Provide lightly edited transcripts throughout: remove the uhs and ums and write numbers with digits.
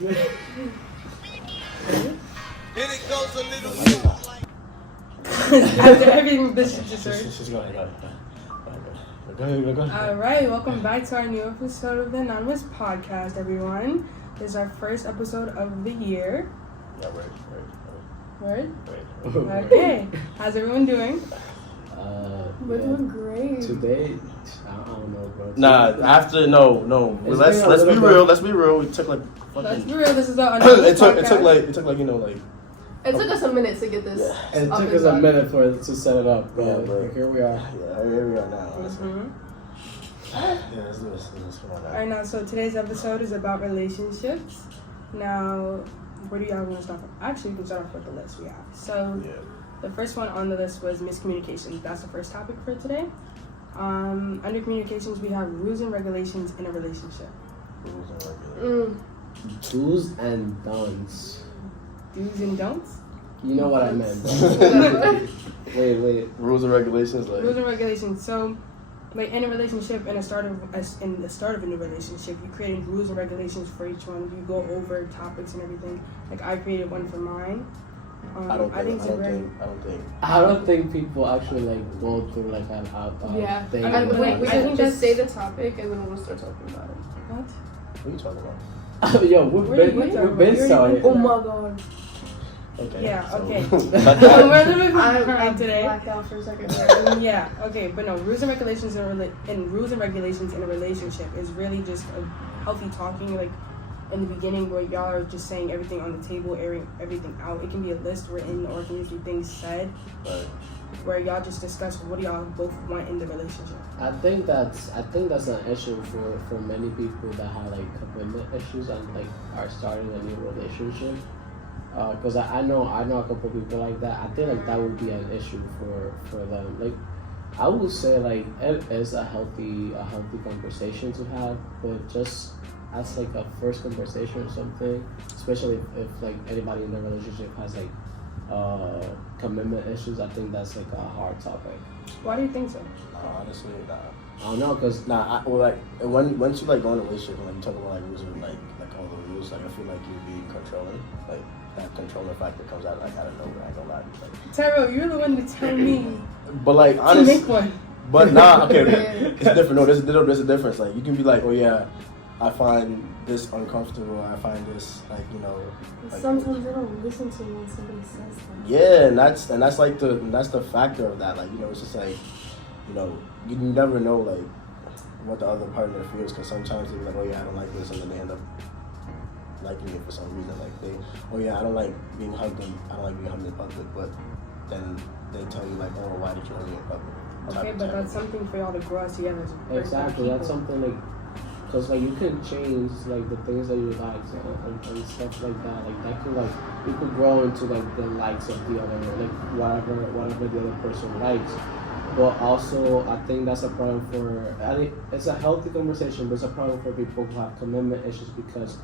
it goes a little After everything, this is just Just go ahead. Alright, welcome back to our new episode of the Anonymous Podcast, everyone. This is our first episode of the year. Yeah, Word? right. Okay. How's everyone doing? We're doing great. Today, I don't know, bro. No. It's Let's been be a real. little Let's be real. We took like Let's fucking. be real, this is our Anonymous it Podcast. took like It took us a minute to get this. It up took and us a done. minute to set it up, but, Yeah, but- here we are. Yeah, here we are now. Mhm. Yeah, let's do this. Come on now. Alright, now, so today's episode is about relationships. Now, where do y'all want to start from? Actually, we can start off with the list we have. So, Yeah. the first one on the list was miscommunication. That's the first topic for today. Under communications, we have rules and regulations in a relationship. Rules and regulations. Do's and don'ts. Do's and don'ts. You know what I meant. Wait. Rules and regulations, like. Rules and regulations. So, like in a relationship, in the start of a new relationship, you created rules and regulations for each one. You go over topics and everything. Like I created one for mine. I don't it's a very think. I don't think people actually like go through like an Yeah. thing. I mean, We I can think just that's- say the topic and then we'll start talking about it. what? What are you talking about? Yo, we've What are you been talking we've about? been You already started. Oh my god. Okay. Yeah, so- okay. Cut So that. we're a little bit I behind today. blacked out for a second. Yeah, okay, but no, rules and regulations rules and regulations in a relationship is really just a healthy talking, like in the beginning where y'all are just saying everything on the table, airing everything out. It can be a list written or it can just be things said Right. where y'all just discuss what do y'all both want in the relationship. I think that's an issue for many people that have like commitment issues and like are starting a new relationship. Because I know a couple people like that. I think like that would be an issue for them. Like I would say like it is a healthy conversation to have, but just as like a first conversation or something, especially if like anybody in the relationship has like commitment issues, I think that's like a hard topic. Why do you think so? Honestly, nah. I don't know, cause Once you like go in a relationship and like you talk about like rules and like all the rules, like I feel like you're being controlling, like that controlling factor comes out like out of nowhere. I ain't gonna lie. Like, Tyrell, you're the one to tell me but like to honestly, make one. but nah, okay, it's different. No, there's a difference. Like you can be like, oh yeah, I find this uncomfortable. I find this like like, Sometimes I don't listen to when somebody says that. yeah, and that's like the factor of that. Like it's just like you never know like what the other partner feels because sometimes they're like, oh yeah, I don't like this, and then they end up liking it for some reason. Like I don't like being hugged in public, but then they tell you like, oh, why did you hug me in public? Okay, but that's something for y'all to grow out together as a person. exactly, that's something like, cause like you can change like the things that you like and stuff like that. Like that can like you could grow into like the likes of the other, like whatever the other person likes. But also, I think that's a problem it's a healthy conversation, but it's a problem for people who have commitment issues because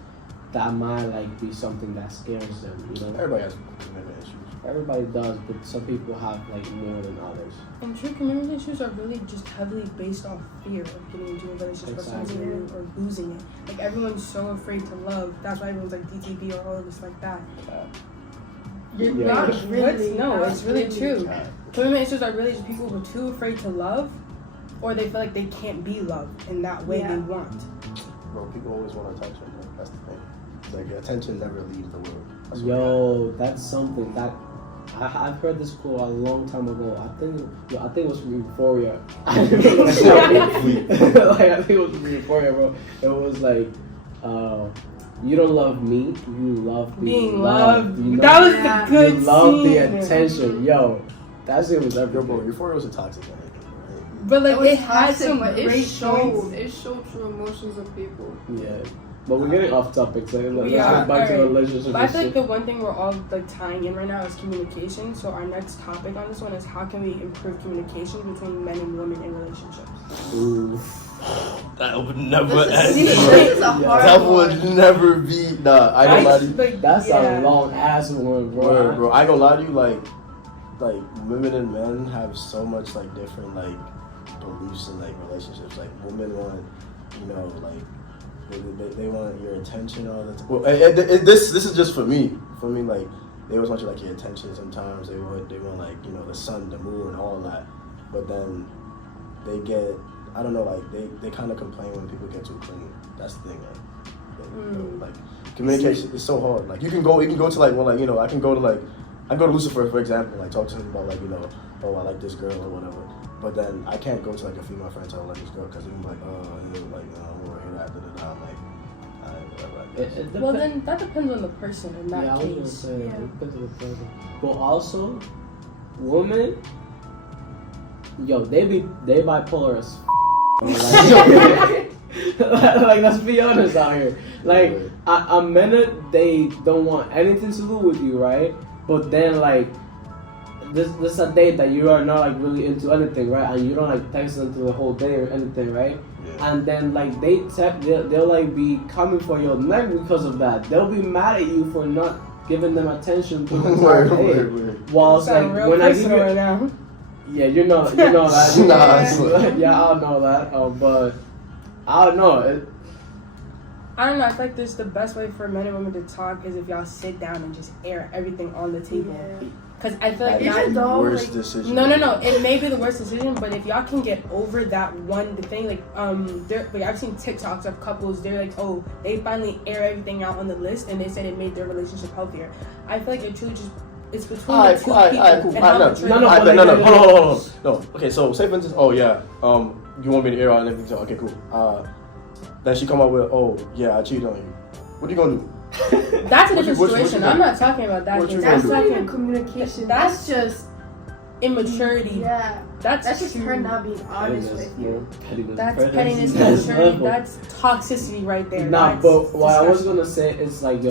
that might like be something that scares them. Everybody has commitment issues. Everybody does, but some people have like more than others. And true commitment issues are really just heavily based off fear of getting into a relationship Exactly. or losing it. Like everyone's so afraid to love. That's why everyone's like DTB or all of this like that. You're Yeah. not Not really, No, not it's really really. true. Commitment issues are really just people who are too afraid to love, or they feel like they can't be loved in that way Yeah. they want. Bro, people always want attention. Bro. That's the thing. It's like your attention never leaves the world. That's what Yo, that's something that I've heard this quote a long time ago. I think it was from Euphoria. I think it was from Euphoria, bro. It was like, you don't love me, you love Being loved. You That was Yeah. the good you love scene. the attention, yo. That shit was Yo, everything. bro, Euphoria was a toxic right? But like was it had toxic, some but great it showed. points. It showed true emotions of people. Yeah, but we're getting off topic, so let's Yeah, get back to alright. relationships. But I and feel like shit. the one thing we're all like tying in right now is communication. So our next topic on this one is how can we improve communication between men and women in relationships? Ooh. That would never This is a hard That one. would never be. Nah, I don't lie to you. Like, That's yeah. a long ass one, bro. Word, bro. I ain't gonna lie to you. Like women and men have so much like different like beliefs in like relationships. Like women want, like They want your attention all the time. Well, this is just for me. For me, like they always want you like your attention. Sometimes they want like the sun, the moon, all that. But then they get I don't know like they kind of complain when people get too clingy. That's the thing. Like communication is so hard. Like you can go to like well like I can go to Lucifer for example like talk to him about like oh I like this girl or whatever. But then I can't go to like a female friend and like this girl because I'm like I don't want to hear that. I'm like, whatever. Well, then that depends on the person in that I was gonna case. say it depends on the person. But also, women, they bipolar as like let's be honest out here. Like a minute they don't want anything to do with you, right? But then like. This is a date that you are not like really into anything, right? And you don't like text them through the whole day or anything, right? Yeah. And then like they'll like be coming for your neck because of that. They'll be mad at you for not giving them attention to the entire day. Whilst like when I give you right now. Yeah, you know that. Yeah, I'll know that. But I don't know. I don't know. I feel like the best way for men and women to talk is if y'all sit down and just air everything on the table. Yeah. Because I feel like Even though, worst like, decision. No. It may be the worst decision, but if y'all can get over that one thing, like I've seen TikToks of couples. They're like, oh, they finally air everything out on the list, and they said it made their relationship healthier. I feel like it truly just it's between the two people. And how mature No. Hold on. No. Okay, so say for instance, oh yeah, you want me to air out and everything? So okay, cool. Then she come up with, oh yeah, I cheated on you. What are you gonna do? That's a different situation. I'm not talking about that. That's not even communication. That's just immaturity. Yeah. That's just her not being honest with you. That's pettiness, immaturity. That's toxicity right there. Nah, that's but what disgusting. I was gonna say is like,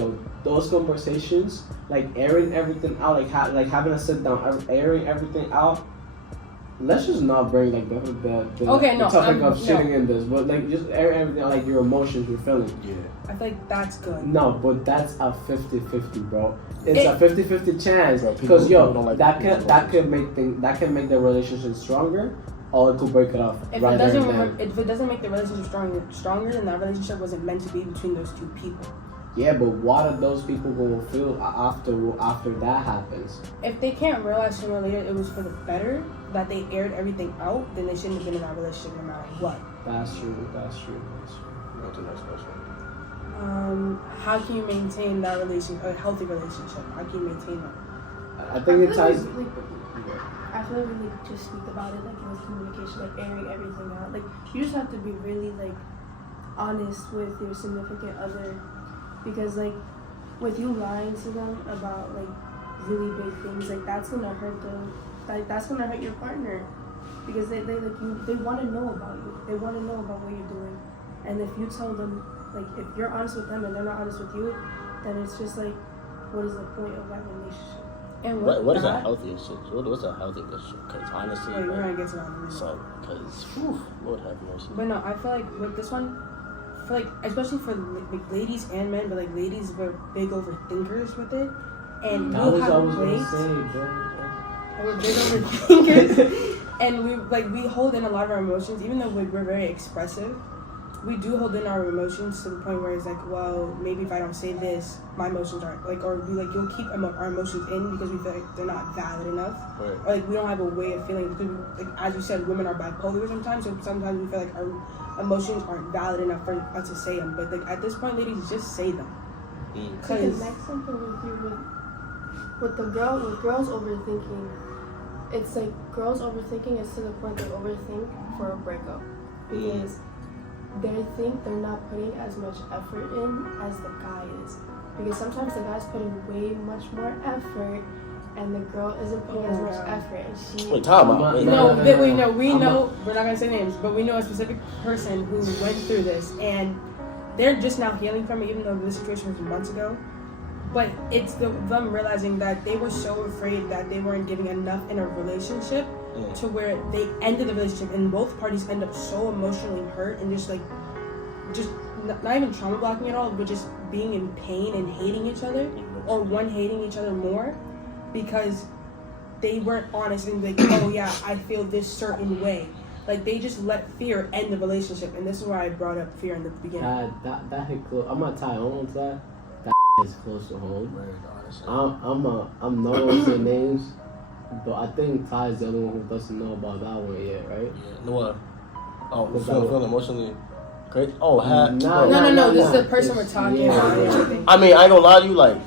those conversations, like airing everything out, like having a sit down, airing everything out. Let's just not bring like the topic of shitting in this, but like just air everything out, like your emotions, your feelings. Yeah. I feel like that's good. No, but that's a 50-50, bro. It's a 50-50 chance because that can make the relationship stronger, or it could break it off. If it doesn't make the relationship stronger, then that relationship wasn't meant to be between those two people. Yeah, but what are those people gonna feel after that happens? If they can't realize sooner or later it was for the better that they aired everything out, then they shouldn't have been in that relationship no matter what. That's true. Go to the next question. How can you maintain that a healthy relationship? How can you maintain that? I think it ties. I feel like we need to speak about it like with communication, like airing everything out. Like you just have to be really like honest with your significant other, because like with you lying to them about like really big things, like that's gonna hurt them. Like that's gonna hurt your partner, because they want to know about you. They want to know about what you're doing, and if you tell them, like if you're honest with them and they're not honest with you, then it's just like, what is the point of that relationship? And what is a healthy relationship? What's a healthy relationship? Because honestly, we're gonna get to that. So, because Lord have mercy. But no, I feel like with this one, for like especially for like ladies and men, but like ladies were big overthinkers with it, and that was I was gonna say, bro. And we're big overthinkers, and we hold in a lot of our emotions, even though we're very expressive. We do hold in our emotions to the point where it's like, well, maybe if I don't say this, my emotions aren't like, or you'll keep our emotions in because we feel like they're not valid enough, right. Or like we don't have a way of feeling. Because like as you said, women are bipolar sometimes, so sometimes we feel like our emotions aren't valid enough for us to say them. But like at this point, ladies, just say them. To connect something with you with girls overthinking, it's like girls overthinking is to the point they overthink for a breakup because they think they're not putting as much effort in as the guy is, because sometimes the guy's putting way much more effort and the girl isn't putting as much effort, and she. Wait, time out. We know. We're not gonna say names, but we know a specific person who went through this, and they're just now healing from it, even though this situation was months ago. But it's them realizing that they were so afraid that they weren't giving enough in a relationship to where they ended the relationship, and both parties end up so emotionally hurt and just not even trauma blocking at all, but just being in pain and hating each other, or one hating each other more because they weren't honest and like, oh yeah, I feel this certain way. Like they just let fear end the relationship, and this is why I brought up fear in the beginning. That hit close. I'm not tied on to that. That is close to home. Word, honestly. I'm not gonna say names, but I think Ty is the only one who doesn't know about that one yet, right? Yeah. No, what? Oh, Was feeling that- emotionally great. Oh, No. This is the person we're talking Yeah. about. And everything. I mean, I ain't gonna lie to you. Like,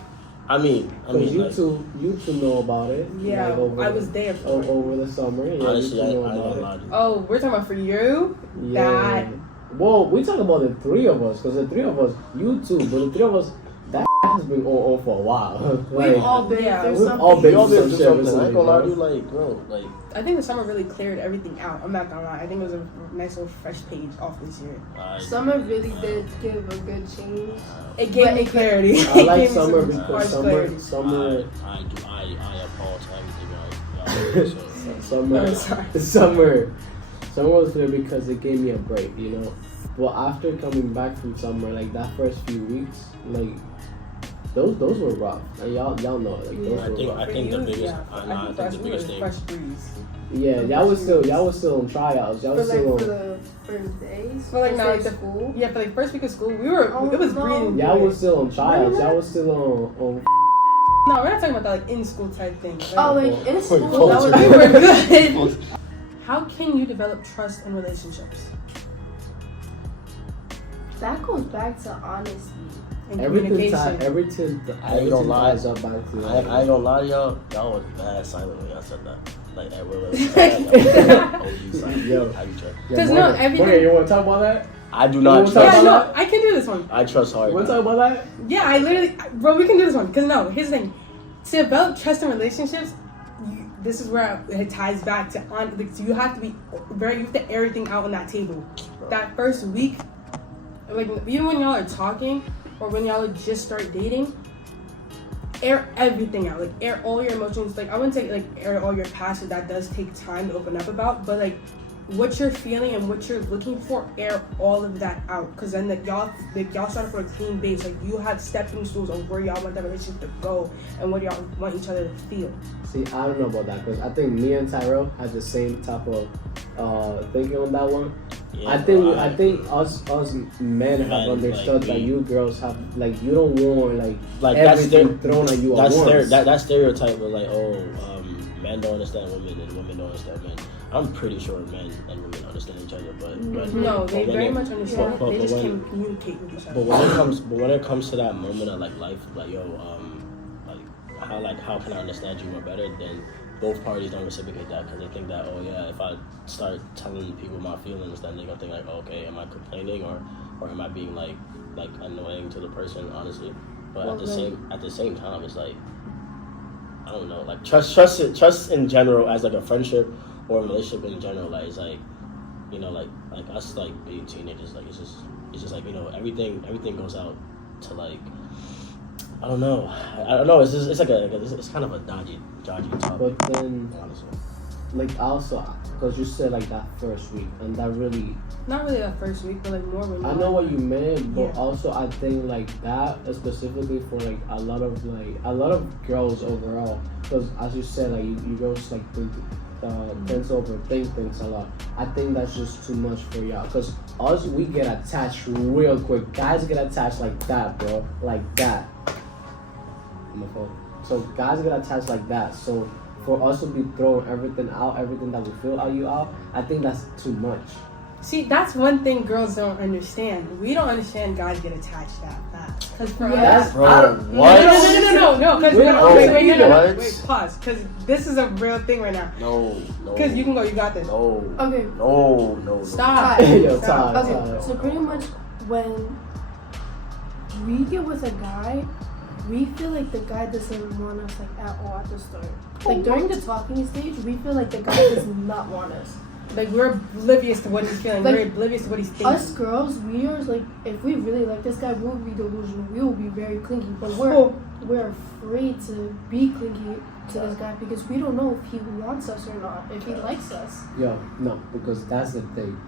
I mean, Because you like, two know about it. Yeah, like, I was there for it. over the summer. Yeah, honestly, you I two ain't know gonna about lie it. to you. Oh, we're talking about for you. Yeah. Well, we talk about the three of us, because the three of us, you two, but the three of us, that has been on for a while. We've all been yeah, through we've something. all been Y'all been some through shit something. I ain't gonna lie to you. recently, Like, bro, like, I think the summer really cleared everything out. I'm not gonna lie. I think it was a nice little fresh page off this year. Summer really did give a good change. It gave But me it- clarity. I It like gave me summer some because harsh summer, clarity. summer, I apologize to everything. I'm sorry. summer was clear because it gave me a break, you know. But after coming back from summer, like that first few weeks, like those were rough. Like, y'all know, like Yeah. those I were think rough. I think the For you, biggest yeah. I think think that's the biggest a thing. fresh breeze. Yeah, y'all was still on tryouts. Y'all For was like still for on. the first days. For like first now, day like of the school. Yeah, for like first week of school, it was no. breathing. Y'all good. was still on tryouts. Y'all was still on. No, we're not talking about that like in school type thing. Oh, Like, like in school. Wait, that was we were good. How can you develop trust in relationships That goes back to honesty. and Everything communication? I ain't gonna lie. ties up back to I ain't gonna lie to y'all. Y'all was mad silent when y'all said that. Like, at Willow. Yo. How you trust? Because no, everything- Morgan, you want to talk about that? I do You not wanna talk trust. Yeah, about no, I can do this one. I trust hard. You want to talk about that? Yeah, I literally, bro, we can do this one. Because no, here's the thing. To develop trust in relationships, this is where it ties back to like, you have to be you have to air everything out on that table. That first week, like even when y'all are talking or when y'all just start dating, air everything out. Like air all your emotions. Like I wouldn't say like air all your past, so that does take time to open up about. But like what you're feeling and what you're looking for, air all of that out. Cause then y'all started from a clean base. Like you have stepping stools of where y'all want that relationship to go and what y'all want each other to feel. See, I don't know about that because I think me and Tyrell had the same type of thinking on that one. Yeah, I think bro, us men have Men, understood like, that we- you girls have like you don't want Like, that's everything thrown at you at once. that stereotype of like, men don't understand women and women don't understand men. I'm pretty sure men and women understand each other, but No, they but very when- much understand. but They just when- can't communicate with each But other. when it comes to that moment of like life, like how can I understand you more better? Then both parties don't reciprocate that because they think that if I start telling people my feelings, then they're gonna think like, okay, am I complaining or am I being like annoying to the person? Honestly, but Well, at the same time, it's like I don't know, like trust in general as like a friendship or a relationship in general, like it's like like us like being teenagers, like it's just like everything goes out to like I don't know. It's like it's kind of a dodgy topic. But then, Honestly, like also, because you said like that first week, and that really, Not really that first week, but like more when I know what you meant, but Yeah. also I think like that is specifically for like a lot of girls overall, because as you said, like you girls like tend to overthink things a lot. I think that's just too much for y'all, because us we get attached real quick. Guys get attached like that, bro, like that. My fault. So guys get attached like that. So for us to be throwing everything out, everything that we feel out, I think that's too much. See, that's one thing girls don't understand. We don't understand guys get attached that fast. Because for Yeah. us, bro, No, what? because Wait, what? pause. Because this is a real thing right now. No. Because you can go, you got this. No. Okay. No. Stop. Yo, Stop. Ty, Okay, Ty. so pretty much when we get with a guy, we feel like the guy doesn't want us like at all at the start. Like during the talking stage, we feel like the guy does not want us. Like, we're oblivious to what he's feeling. Like, we're oblivious to what he's thinking. Us girls, we are like, if we really like this guy, we'll be delusional. We will be very clingy, but we're afraid to be clingy to this guy because we don't know if he wants us or not, if he likes us. Yo, no, because that's the thing.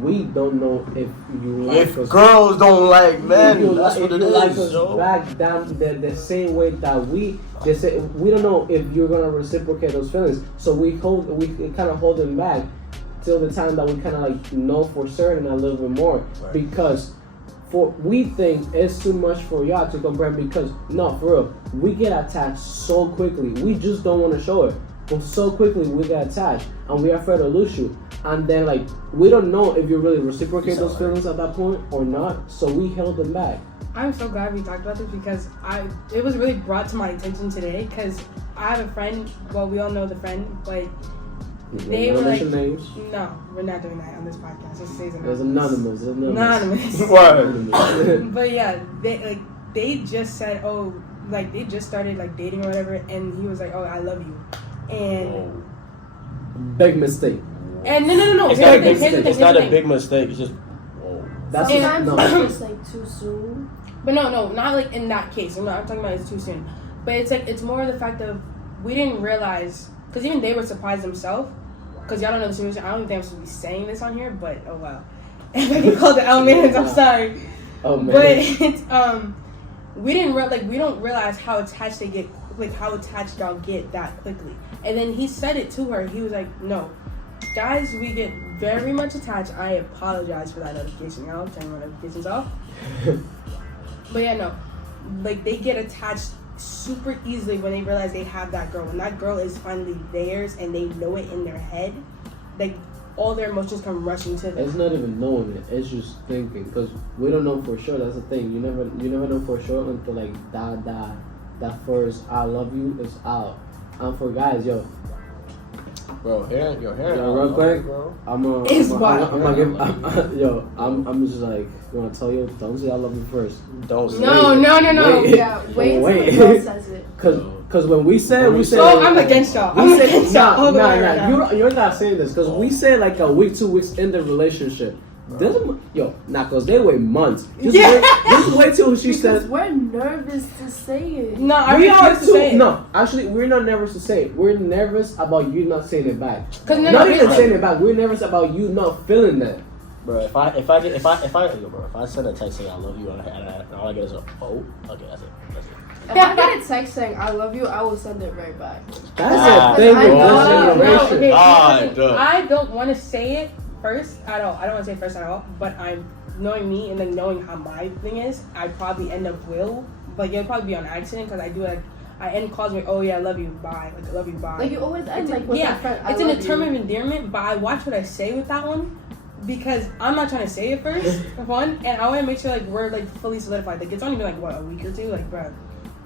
We don't know if you like If us. girls don't like men, If you that's li- what if it you like is, us yo. back down the same way that we don't know if you're gonna reciprocate those feelings. So we kind of hold them back till the time that we kind of like know for certain a little bit more, Right. because we think it's too much for y'all to comprehend, because no, for real, we get attached so quickly. We just don't want to show it, but so quickly we get attached, and we are afraid to lose you. And then like we don't know if you really reciprocate those feelings at that point or not, so we held them back. I'm so glad we talked about this because it was really brought to my attention today because I have a friend. Well, we all know the friend, but they were like, names. no, we're not doing that on this podcast. It stays There's anonymous. Anonymous. What? But yeah, they just said, oh, like they just started like dating or whatever, and he was like, oh, I love you, and Big mistake. and no. It's Here's not the a thing, big. here's the thing, It's not here's the a thing. big mistake. It's just. That's Sometimes no. it's just like too soon. But no, not like in that case. I'm talking about it's too soon. But it's like it's more the fact of we didn't realize because even they were surprised themselves because y'all don't know the situation. I don't think I'm supposed to be saying this on here, but oh wow. If I get called the L-Mans, I'm sorry. Oh man. But it's we don't realize how attached they get, like how attached y'all get that quickly. And then he said it to her. He was like, no, guys, we get very much attached. I apologize for that notification. Now turn my notifications off. But yeah, no, like they get attached super easily when they realize they have that girl. When that girl is finally theirs and they know it in their head, like all their emotions come rushing to them. It's not even knowing it. It's just thinking, because we don't know for sure. That's the thing. You never know for sure until like that first "I love you" is out. And for guys, yo, Your hair. real quick, bro. I'm just like want to tell you, don't say I love you first. Don't say No. Wait. Yeah, wait until Wait. the girl says it. Cause when we say Oh, I'm against y'all. I'm against y'all all the way right now. you're not saying this because we say like a week, 2 weeks in the relationship. Cause they wait months. Just wait till she Because says. we're nervous to say it. No, I We are refuse to say too. it. No, actually, we're not nervous to say it. We're nervous about you not saying it back. Not even saying it back. We're nervous about you not feeling that. Bro, if I send a text saying I love you and all I get is a okay, that's it. If I get a text saying I love you, I will send it right back. That's the thing with I this know. generation. I don't want to say it first at all. I don't want to say it first at all. But I'm knowing me and then knowing how my thing is, I probably end up like it'll probably be on accident because I do like I end calls with oh yeah I love you bye like I love you bye. Like you always end like with yeah, that friend. it's in a term of endearment, but I watch what I say with that one. Because I'm not trying to say it first, for one, and I want to make sure like we're like fully solidified. Like it's only been like what a week or two. Like, bro,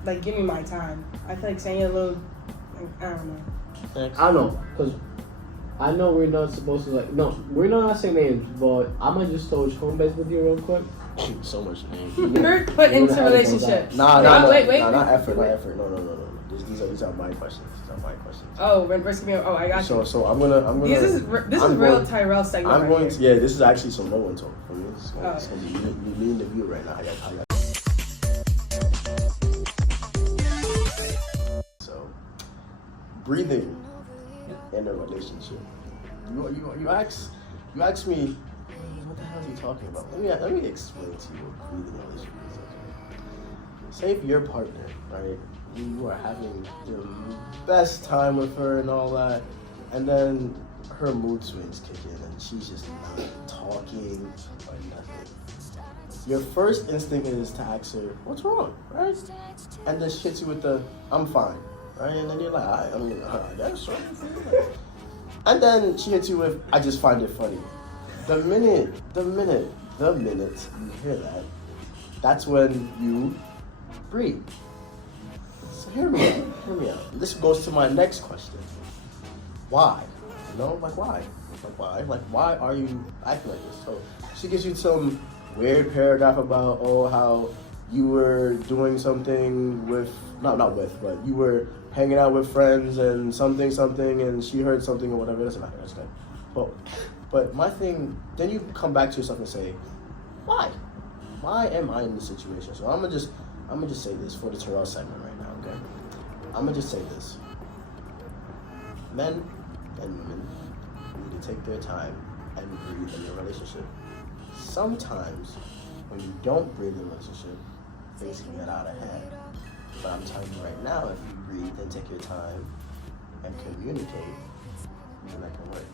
like give me my time. I feel like saying it a little, like, I don't know. I don't know, cause I know we're not supposed to like. No, we're not saying names, but I might just touch home base with you real quick. So much name. We're put into a relationship. Not effort. No. These are my questions. Oh, we're skipping. Oh, I got you. So I'm gonna. This is real Tyrell segment. I'm right going here. to. Yeah, this is actually some no one talk for me. This is going to be me in the view right now. I got. So, breathing in a relationship. You ask me. What the hell is he talking about? Let me explain to you what breathing in a relationship is. Say if your partner, right? You are having the best time with her and all that, and then her mood swings kick in and she's just not talking or nothing. Your first instinct is to ask her, what's wrong, right? And then she hits you with the, I'm fine, right? And then you're like, I guess so. And then she hits you with, I just find it funny. The minute you hear that, that's when you breathe. So hear me out. This goes to my next question. Why? Why are you acting like this? So she gives you some weird paragraph about, how you were doing something with, not with, but you were hanging out with friends and something, and she heard something or whatever. It doesn't matter, that's good. But my thing, then you come back to yourself and say, why? Why am I in this situation? So I'm gonna just say this for the Terrell segment right now, okay? I'm gonna just say this. Men and women need to take their time and breathe in your relationship. Sometimes when you don't breathe in a relationship, things can get out of hand. But I'm telling you right now, if you breathe and take your time and communicate, then that can work.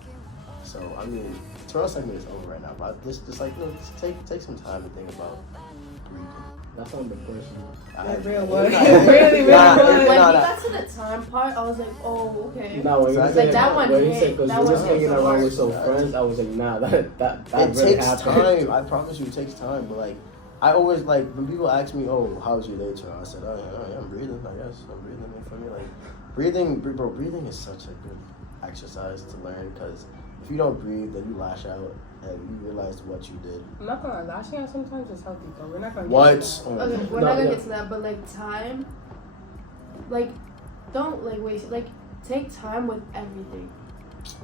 So I mean, Toronto segment is over right now. But just like, just take some time to think about breathing. That's not the personal. That real was. Really Nah, was. When we nah. got to the time part, I was like, oh, okay. No, when you Like, said that one when you hit. said because That we one was hit hanging so around hard. with some friends, I was like, nah, that It really takes happened. time. I promise you, it takes time. But like, I always like when people ask me, "Oh, how was your day, Toronto?" I said, "Oh yeah, I'm breathing. I guess I'm breathing." You feel me? Like, breathing is such a good exercise to learn because if you don't breathe, then you lash out and you realize what you did. I'm not gonna lie, lashing out sometimes is healthy, but we're not gonna. What? Okay, we're No, not gonna no. get to that, but like time, like don't like waste, like take time with everything.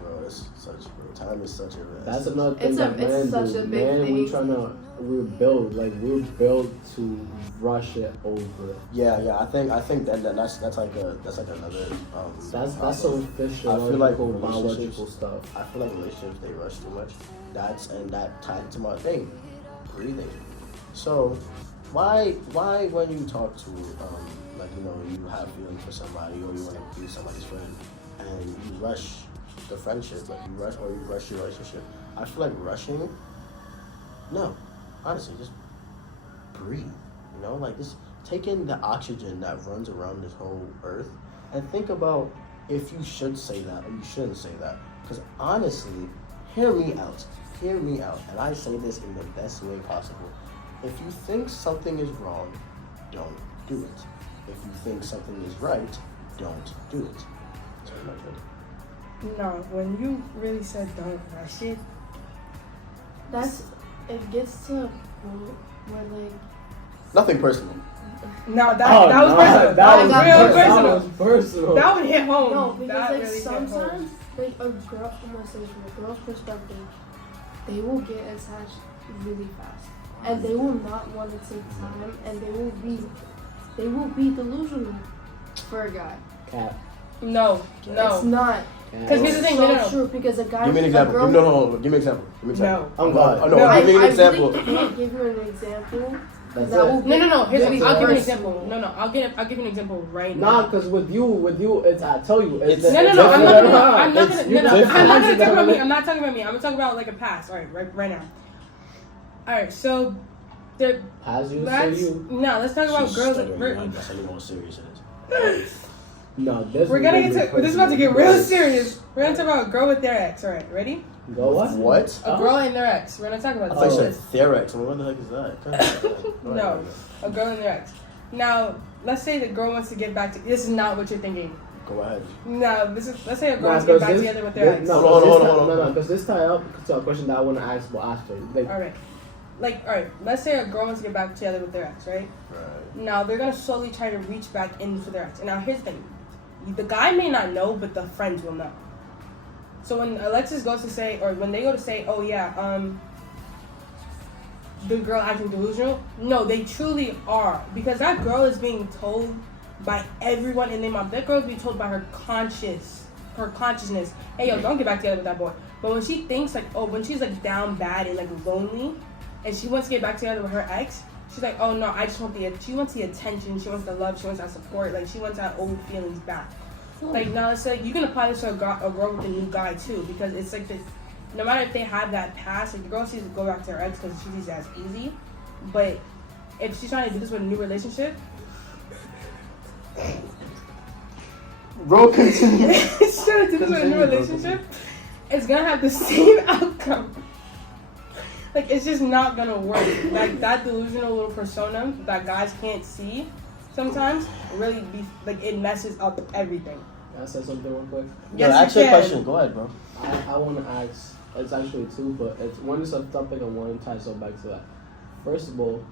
Bro, it's such. Time is such a. That's another thing It's that it's men such do. a big Man, thing. we're built to rush it over. Yeah. I think that's like another. That's so physiological, I feel like biological relationships- stuff. I feel like relationships they rush too much. That tied to my thing, breathing. So, why when you talk to like you have feelings for somebody or you want to be somebody's friend and you rush the friendship, like you rush your relationship. I feel like rushing. No, honestly, just breathe. Like just take in the oxygen that runs around this whole earth and think about if you should say that or you shouldn't say that. Because honestly, hear me out, and I say this in the best way possible. If you think something is wrong, don't do it. If you think something is right, don't do it. That's pretty much it. No, when you really said don't rush it, It gets to a point where like Nothing personal. no, that was personal. That was real personal. That was personal. That would hit home. no, because that like really hit home. sometimes like a girl, I'm gonna say from a girl's perspective, they will get attached really fast, and they will not want to take time, and they will be delusional for a guy. Cat. No. It's not. Because here's the thing, so no. true because a guy. Give me an a example. girl- No. Give me an example. No. I'm Oh, glad. no. No. Give me an example. I really can't give you an example. That's That it. will No. Here's the thing. I'll give you an Yes. example. No. I'll give you an example right Nah, now. because with you, it's I tell you, it's It's- No. I'm It's not gonna. different. I'm not It's gonna. No. different. I'm not gonna talk about me. I'm not talking about me. I'm gonna talk about like a past. All right now. All right. So, the As you say let's you. let's talk about She's girls. stuttering. That's a little more serious in it. No, this We're is gonna gonna get be to. This is about to get personal. real serious. We're gonna talk about a girl with their ex. All right. Ready? Go what? What? A girl and their ex. We're gonna talk about I thought you this. said Therex. What the heck is that? No. A girl and their ex. Now, let's say the girl wants to get back to. This is not what you're thinking. Go ahead. No, this is. Let's say a girl Nah, wants to get 'cause back this- together with their ex. No, Hold on. No, because this tie up to a question that I want to ask about after. Like, All right. Let's say a girl wants to get back together with their ex, right? Right. Now they're gonna slowly try to reach back into their ex. And now here's the thing: the guy may not know, but the friends will know. So when Alexis goes to say, or when they go to say, "Oh yeah, the girl acting delusional," no, they truly are, because that girl is being told by everyone in their mom. That girl is being told by her consciousness, "Hey yo, don't get back together with that boy." But when she thinks like, oh, when she's like down bad and like lonely, and she wants to get back together with her ex, she's like, oh no, I just want she wants the attention, she wants the love, she wants that support, like she wants that old feelings back. Like now, it's like you can apply this to a girl with a new guy too, because it's like this. No matter if they have that past, like the girl sees to go back to her ex because she sees it as easy, but if she's trying to do this with a new relationship, Bro, continue. if she's trying to do this with a new relationship, it's gonna have the same outcome. Like it's just not gonna work. Like that delusional little persona that guys can't see sometimes really be like it messes up everything. can I say something real quick? Yo, Yes, ask you your can. question. Go ahead, bro. I want to ask. It's actually two, but it's one is a topic and one ties up back to that. First of all,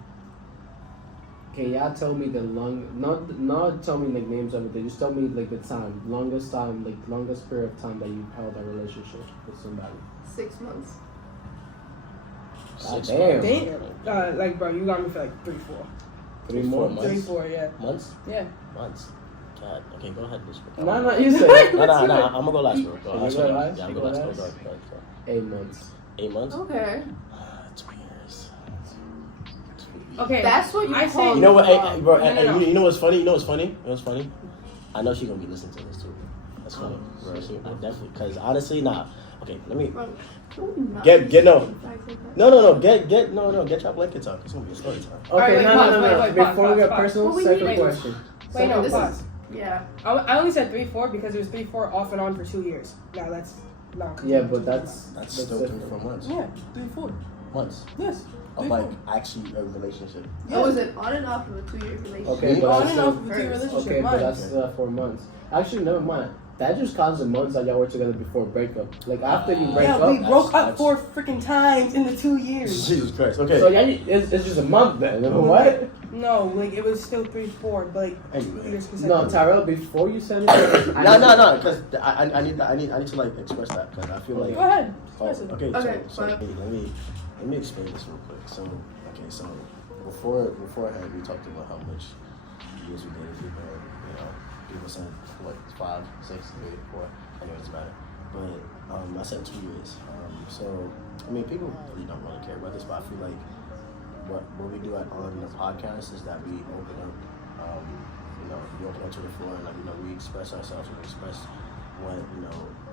can y'all tell me the not tell me like names of everything, just tell me like the longest period of time that you've held a relationship with somebody. 6 months. God 6 damn. Damn. Like bro, you got me for like 3-4. 3 4 months. months. 3-4, yeah. Months? Yeah. Months. God. Okay, go ahead. No, you said No, I'm gonna go last, bro. You go last? Yeah, I'm You gonna go go last. last? Go ahead. 8 months. 8 months? Okay. 2 years. Okay. That's what you I call say- You know what, hey, bro? No, no, no. You know what's funny? You know what's funny? I know she's gonna be listening to this too. That's funny. Bro, I definitely, because honestly, nah. Okay, let me. Bro, can we not Get be no. saying facts like that? Get your blankets out. It's gonna be a story time. Okay, wait, no, pause, no, no, wait, no. pause, Before we get pause. personal, Well, we second need- question. Wait, no, This pause. is, yeah. I only said 3-4 because it was 3-4 off and on for 2 years. Now that's no. Yeah, but that's That's still 3 different. 4 months. Yeah, 3-4. Months Yes. of like actually a relationship. Yeah. It was an on and off of a 2-year relationship. Okay, but On that's and still- off with your relationship. Okay, but mine. that's 4 months. Actually, never mind. That just counts the months that y'all were together before breakup. Like after you break Yeah, up, we broke that's- up 4 freaking times in the 2 years. Jesus Christ. Okay. so yeah, it's just a month then. What? No, like it was still 3-4, but like Anyway. years No, consecutive. Tyrell, before you send it, No, because I need to like express that because I feel like. Go ahead. Oh, Express it. okay. Okay, So fine. let me explain this real quick. So beforehand we talked about how much years we dated people, and people said what 5, 6, 3, 4. Anyway, it doesn't matter. But I said 2 years. So I mean, people really don't really care about this, but I feel like what we do on the podcast is that we open up. We open up to the floor and we express ourselves and we express what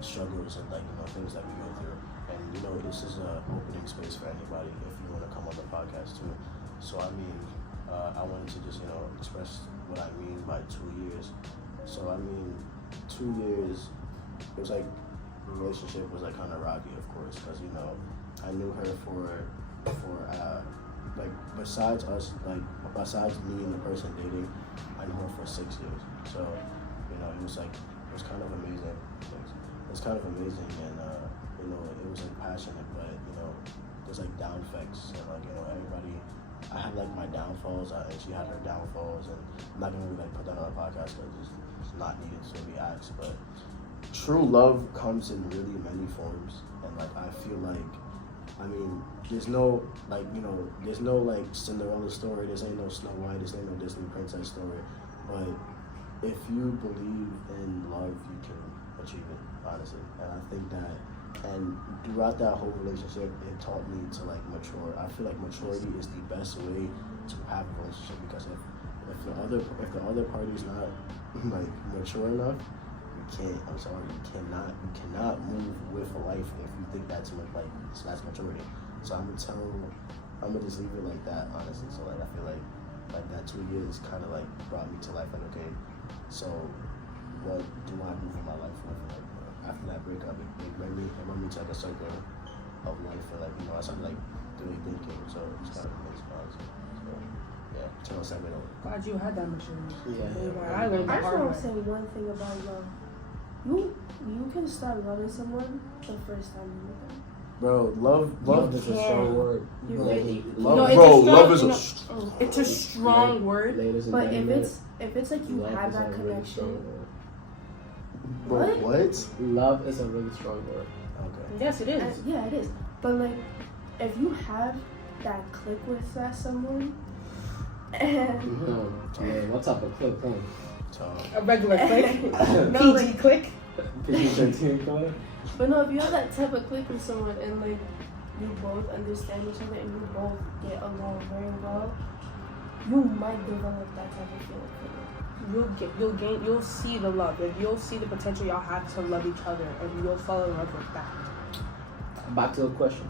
struggles and things that we go through. And this is an opening space for anybody if you want to come on the podcast too. So I mean, I wanted to just express what I mean by 2 years. So I mean, 2 years. It was like the relationship was like kind of rocky, of course, because I knew her for besides me and the person dating, I knew her for 6 years. So it was kind of amazing. It's kind of amazing, and it was like passionate, but there's like down effects, and everybody. I had like my downfalls, and she had her downfalls, and I'm not gonna really like put that on a podcast because it's not needed to be asked. But true love comes in really many forms, and like I feel like, I mean, there's no Cinderella story. This ain't no Snow White. This ain't no Disney princess story. But if you believe in love, you can achieve it, honestly. And I think that, and throughout that whole relationship, it taught me to like mature. I feel like maturity is the best way to have a relationship, because if the other party's not like mature enough, you cannot move with life if you think that's maturity. So I'm gonna just leave it like that, honestly. So like I feel like that 2 years kind of like brought me to life. Like, okay, so what do I move in my life with? Like, after that breakup, it brought me to like a circle of life, and I started like really thinking. So it's kind of amazing, honestly. So yeah, turn on 7 over. Glad you had that maturity. Yeah. I learned the I just hard want way. to say one thing about love. You can start loving someone the first time you meet them. Bro, love is a strong word. You Like, really- love, No, it's bro, a strong- love is no. a strong. It's a strong word. Ladies and But gentlemen, if it's like you love have is a that really connection, strong word. Bro, What? what? Love is a really strong word. Okay. Yes, it is. yeah, it is. But like, if you have that click with that someone, and Yeah, what type of clip, huh? So, A regular click. No, PG click. PG-13 clip? but no, if you have that type of click with someone and like you both understand each other and you both get along very well, you might develop that type of feeling for them. You'll see the love. Like, you'll see the potential y'all have to love each other, and you'll fall in love with that. Back to the question.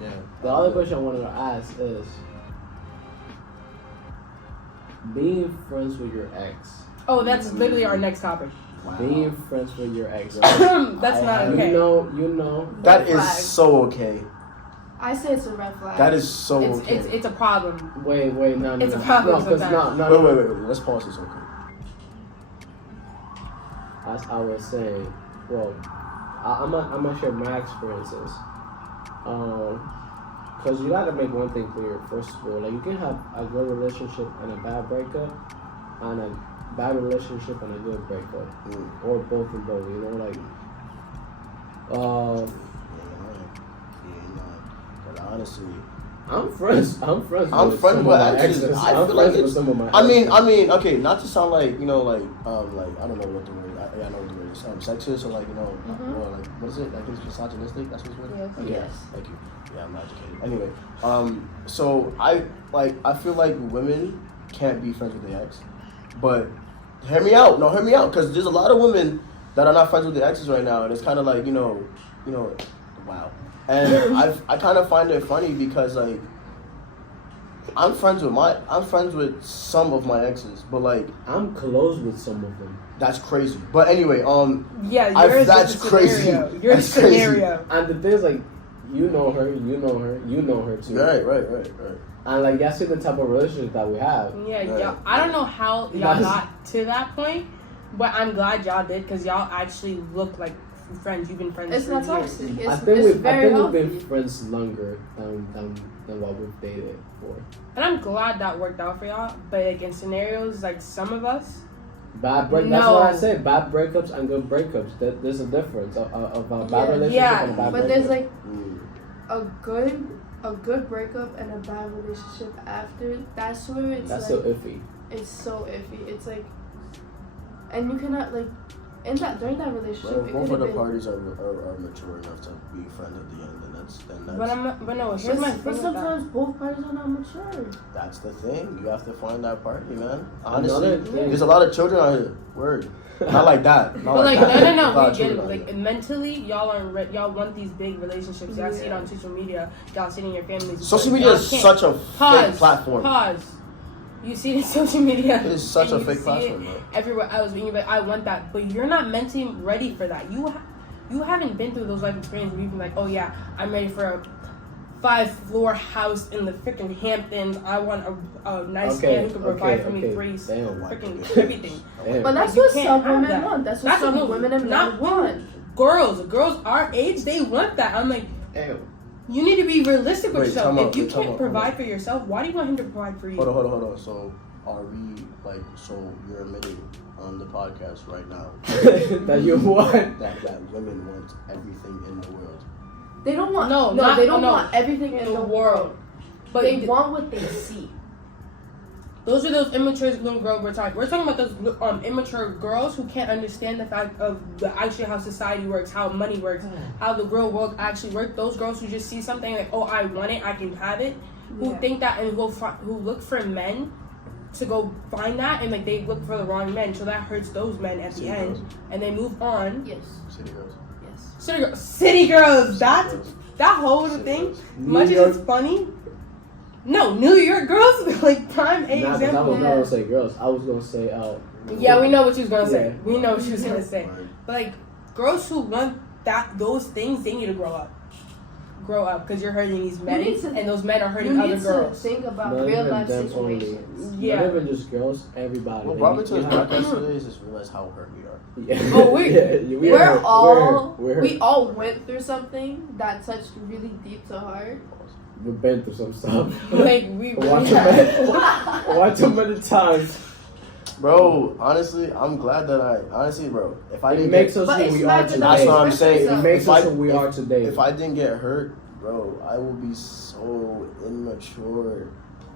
yeah. The other question I wanted to ask is, being friends with your ex. Oh, that's literally our next topic. Wow. Being friends with your ex. That's not okay. You know. That Red is flag. so okay. I say it's a red flag. That is so It's okay. it's a problem. Wait, no. It's a problem No, 'cause sometimes. no. Wait. Let's pause this real quick. As I was saying, well, I'm gonna share my experiences. Because you gotta make one thing clear. First of all, like, you can have a good relationship and a bad breakup, and a bad relationship and a good breakup, or both and both. You know, like, But honestly, I'm friends. I'm friends. I'm with friends some with of my exes. exes. I I'm feel like friends with it's. some of my. I exes. mean, okay, not to sound like I don't know what the word. I know what the word is. Sexist or like or like what is it? Like it's misogynistic. That's what's word. Yes. Okay. Yes. Thank you. Yeah, I'm not educated. Anyway, so I feel like women can't be friends with their ex, but hear me out. No, hear me out, because there's a lot of women that are not friends with their exes right now, and it's kind of like, wow. And I kind of find it funny because like I'm friends with some of my exes, but like I'm close with some of them. that's crazy. But anyway, Yeah, that's crazy. Your That's crazy. scenario. And the thing is, like, you know her too. Right. And like, y'all see the type of relationship that we have. Yeah, Right. y'all. I don't know how y'all That's- got to that point, but I'm glad y'all did because y'all actually look like friends. You've been friends It's for not years. toxic. I It's think very we've healthy. been friends longer than what we've dated for. And I'm glad that worked out for y'all. But like in scenarios like some of us, That's what I say. Bad breakups and good breakups. There's a difference of a bad relationship Yeah, and a bad But breakup. there's like Mm. a good breakup and a bad relationship after. That's where it's That's like so iffy. it's so iffy. It's like, and you cannot like, in that during that relationship, Well, it both could of the have been. parties are mature enough to be friends at the end, and that's but no. Here's my But thing with that. sometimes both parties are not mature. that's the thing. You have to find that party, man. Another Honestly, thing. there's a lot of children out here. Word, not like that. Not But like that. There's a no, lot we of get children it. out Like here. mentally, y'all aren't y'all want these big relationships. Y'all see it Yeah. on social media. Y'all see it in your families. Social but media y'all is can't. such a fake platform. Pause. You see it in social media. It is such and a you fake see platform, it bro. everywhere else. When you're like, I want that, but you're not mentally ready for that. You haven't been through those life experiences where you've been like, oh yeah, I'm ready for a 5-floor house in the freaking Hamptons. I want a nice man who can provide for me okay. three Damn. freaking everything. Damn. But that's you what can't some have women that. want. That's what That's some what women and not men want. Girls our age, they want that. I'm like, Damn. you need to be realistic with Wait, yourself. time out, If you wait, time can't out, provide hold for yourself, why do you want him to provide for you? Hold on. So, are we like? So you're admitting on the podcast right now That you what? that women want everything in the world. They don't want No, they don't no. want everything in the world. But They want what they see. those are those immature little girls we're talking. We're talking about those immature girls who can't understand the fact of actually how society works, how money works, how the real world actually works. Those girls who just see something like, oh, I want it, I can have it, who Yeah. think that and who look for men to go find that, and like they look for the wrong men, so that hurts those men at the City end, girls. and they move on. Yes. City girls. Yes. City girls. That whole City thing. girls. Much as it's funny. No, New York girls like prime A Nah, 'cause I example. was gonna say girls. I was gonna say Yeah, we know what she was gonna say. Yeah. We know what she was gonna say. Right. But like girls who want those things, they need to grow up. Grow up, because you're hurting these men, need to- and those men are You hurting need other girls. to think about Not real even life them only. situations. Yeah. Not even just girls, everybody. What Like, brought me to you this have- podcast today is just realize how hurt we are. Yeah. Oh, we- yeah, We're hurt. all We're we all went through something that touched really deep to heart. We've been through some stuff. Like we Watch too many times. Bro, honestly, I'm glad that bro, if I It didn't makes get, us But who it's we not are good today. that's what I'm express saying. yourself. It makes If us I- who we are today. if I didn't get hurt, bro, I will be so immature.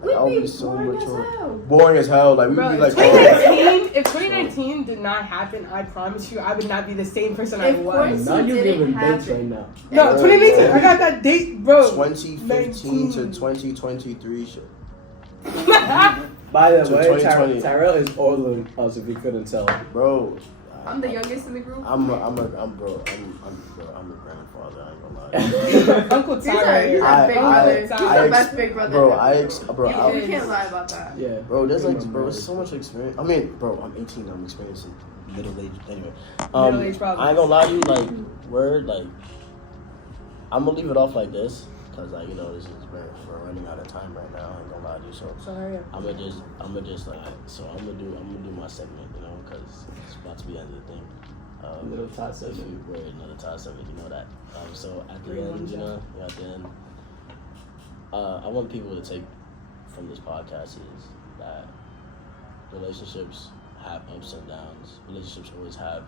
Like, I We'd would be be so boring as immature. hell. Boring as hell. Like we'd Bro, be if like, 2019, if 2019 did not happen, I promise you, I would not be the same person I If was. quarantine Now you're didn't giving dates happen. right now. No, Bro, 2019, bro. I got that date, bro. 2015 to 19. 2023 shit. By the To way, 2020. Tyrell is older than us if you couldn't tell. Bro. I'm the youngest in the group. I'm a grandfather. I ain't gonna lie. Uncle He's Tyra. a I- big I- brother. He's I the ex- best big brother. Bro, you I- can't lie about that. Yeah. Bro, there's Come like, on, bro, man. so much experience. I mean, bro, I'm 18. I'm experiencing middle age. Anyway, Middle-age problems. I ain't gonna lie to you. Like, word, like, I'm gonna leave it off like this because, like, you know, this is we're running out of time right now. I ain't gonna lie to you. So So hurry up. I'm gonna just like, so I'm gonna do my segment, you know, because it's about to be the end of the thing. Little Todd segment. We're another Todd segment, you know that. So at the end, you know, at the end, I want people to take from this podcast is that relationships have ups and downs. Relationships always have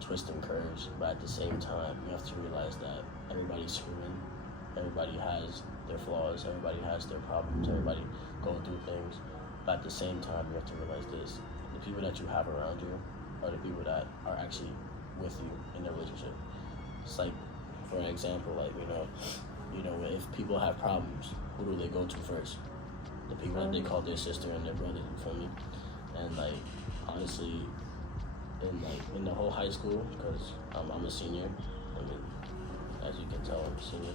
twists and curves, but at the same time, you have to realize that everybody's human. Everybody has their flaws. Everybody has their problems. Everybody going through things. But at the same time, you have to realize this: the people that you have around you are the people that are actually with you in their relationship. It's like, for an example, like you know, if people have problems, who do they go to first? The people that they call their sister and their brother. You feel me? And like, honestly, in the whole high school, because I'm a senior. I mean, as you can tell, I'm a senior.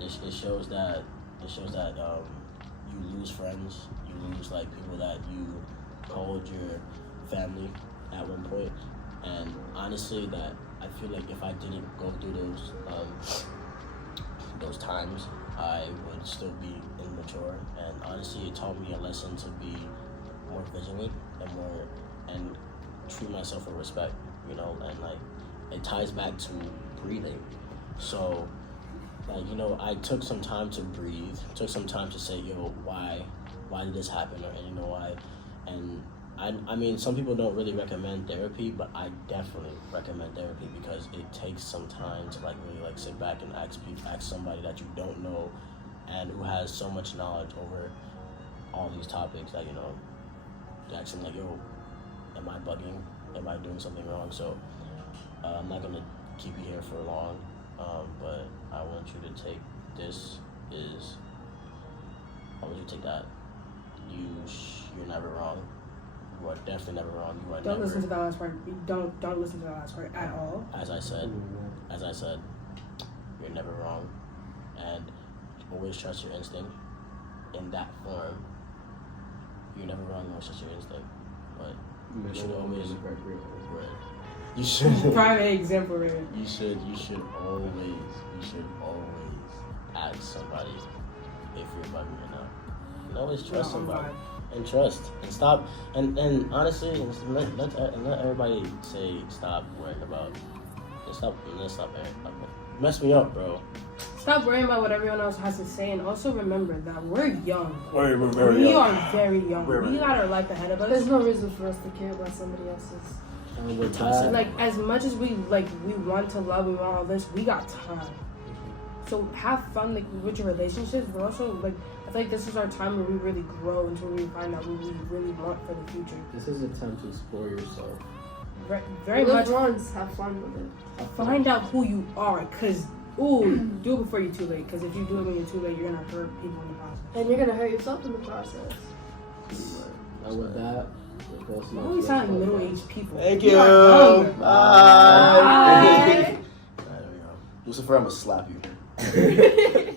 It shows that you lose friends, you lose like people that you called your family at one point, and honestly, that I feel like if I didn't go through those times, I would still be immature, and honestly, it taught me a lesson to be more vigilant and treat myself with respect, and like it ties back to breathing. So, like, I took some time to breathe, took some time to say, why did this happen, or why, and I mean, some people don't really recommend therapy, but I definitely recommend therapy because it takes some time to like really like sit back and ask somebody that you don't know and who has so much knowledge over all these topics that asking like, am I bugging? Am I doing something wrong? So I'm not gonna keep you here for long, but I want you to take that. You're never wrong. You are definitely never wrong. You are Don't never. listen to that last part. Don't listen to that last part at all. As I said, you're never wrong, and always trust your instinct. In that form, you're never wrong. Always trust your instinct, but you should always. You should. Prime example, right? You should always ask somebody if you're bugging or not. And always trust somebody. And trust and stop and honestly let everybody say stop worrying about stop mess me up, bro. Stop worrying about what everyone else has to say, and also remember that we're young. We're very We young. are very young. We got our life ahead of us. There's no reason for us to care about somebody else's. And with And that, like as much as we want to love, we want all this, we got time. So have fun like with your relationships, but also like I feel like this is our time where we really grow until we find out what we really want for the future. this is a time to explore yourself. Very Live much once, have fun with it. find out who you are, cause do it before you're too late. Cause if you do it when you're too late, you're gonna hurt people in the process. And you're gonna hurt yourself in the process. And with that, we're closing Why are we sounding middle-aged people? Thank We you. are young. Bye. Bye. Alright, there we go. Lucifer, I'm gonna slap you.